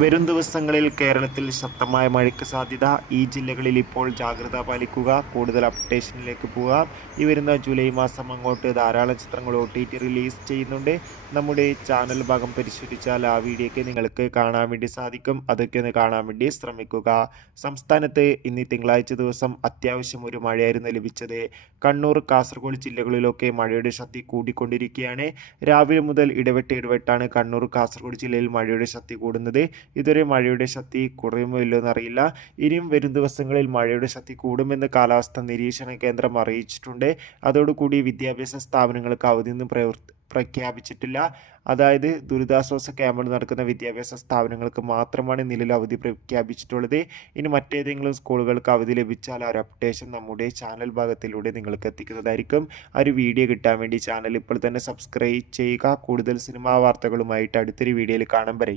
വരും ദിവസങ്ങളിൽ കേരളത്തിൽ ശക്തമായ മഴയ്ക്ക് സാധ്യത. ഈ ജില്ലകളിൽ ഇപ്പോൾ ജാഗ്രത പാലിക്കുക. കൂടുതൽ അപ്ഡേഷനിലേക്ക് പോകാം. ഈ വരുന്ന ജൂലൈ മാസം അങ്ങോട്ട് ധാരാളം ചിത്രങ്ങൾ OTT റിലീസ് ചെയ്യുന്നുണ്ട്. നമ്മുടെ ചാനൽ ഭാഗം പരിശോധിച്ചാൽ ആ വീഡിയോയ്ക്ക് നിങ്ങൾക്ക് കാണാൻ വേണ്ടി സാധിക്കും. അതൊക്കെ ഒന്ന് കാണാൻ വേണ്ടി ശ്രമിക്കുക. സംസ്ഥാനത്ത് ഇന്ന് തിങ്കളാഴ്ച ദിവസം അത്യാവശ്യം ഒരു മഴയായിരുന്നു ലഭിച്ചത്. കണ്ണൂർ, കാസർഗോഡ് ജില്ലകളിലൊക്കെ മഴയുടെ ശക്തി കൂടിക്കൊണ്ടിരിക്കുകയാണ്. രാവിലെ മുതൽ ഇടവിട്ടാണ് കണ്ണൂർ, കാസർഗോഡ് ജില്ലയിൽ മഴയുടെ ശക്തി കൂടുന്നത്. ഇതുവരെ മഴയുടെ ശക്തി കുറയുമോ ഇല്ലയോ എന്നറിയില്ല. ഇനിയും വരും ദിവസങ്ങളിൽ മഴയുടെ ശക്തി കൂടുമെന്ന് കാലാവസ്ഥാ നിരീക്ഷണ കേന്ദ്രം അറിയിച്ചിട്ടുണ്ട്. അതോടുകൂടി വിദ്യാഭ്യാസ സ്ഥാപനങ്ങൾക്ക് അവധിയൊന്നും പ്രഖ്യാപിച്ചിട്ടില്ല. അതായത് ദുരിതാശ്വാസ ക്യാമ്പുകൾ നടക്കുന്ന വിദ്യാഭ്യാസ സ്ഥാപനങ്ങൾക്ക് മാത്രമാണ് നിലവിൽ അവധി പ്രഖ്യാപിച്ചിട്ടുള്ളത്. ഇനി മറ്റേതെങ്കിലും സ്കൂളുകൾക്ക് അവധി ലഭിച്ചാൽ ആ ഒരു അപ്ഡേഷൻ നമ്മുടെ ചാനൽ ഭാഗത്തിലൂടെ നിങ്ങൾക്ക് എത്തിക്കുന്നതായിരിക്കും. ആ ഒരു വീഡിയോ കിട്ടാൻ വേണ്ടി ചാനൽ ഇപ്പോൾ തന്നെ സബ്സ്ക്രൈബ് ചെയ്യുക. കൂടുതൽ സിനിമാ വാർത്തകളുമായിട്ട് അടുത്തൊരു വീഡിയോയിൽ കാണാൻ. ബൈ.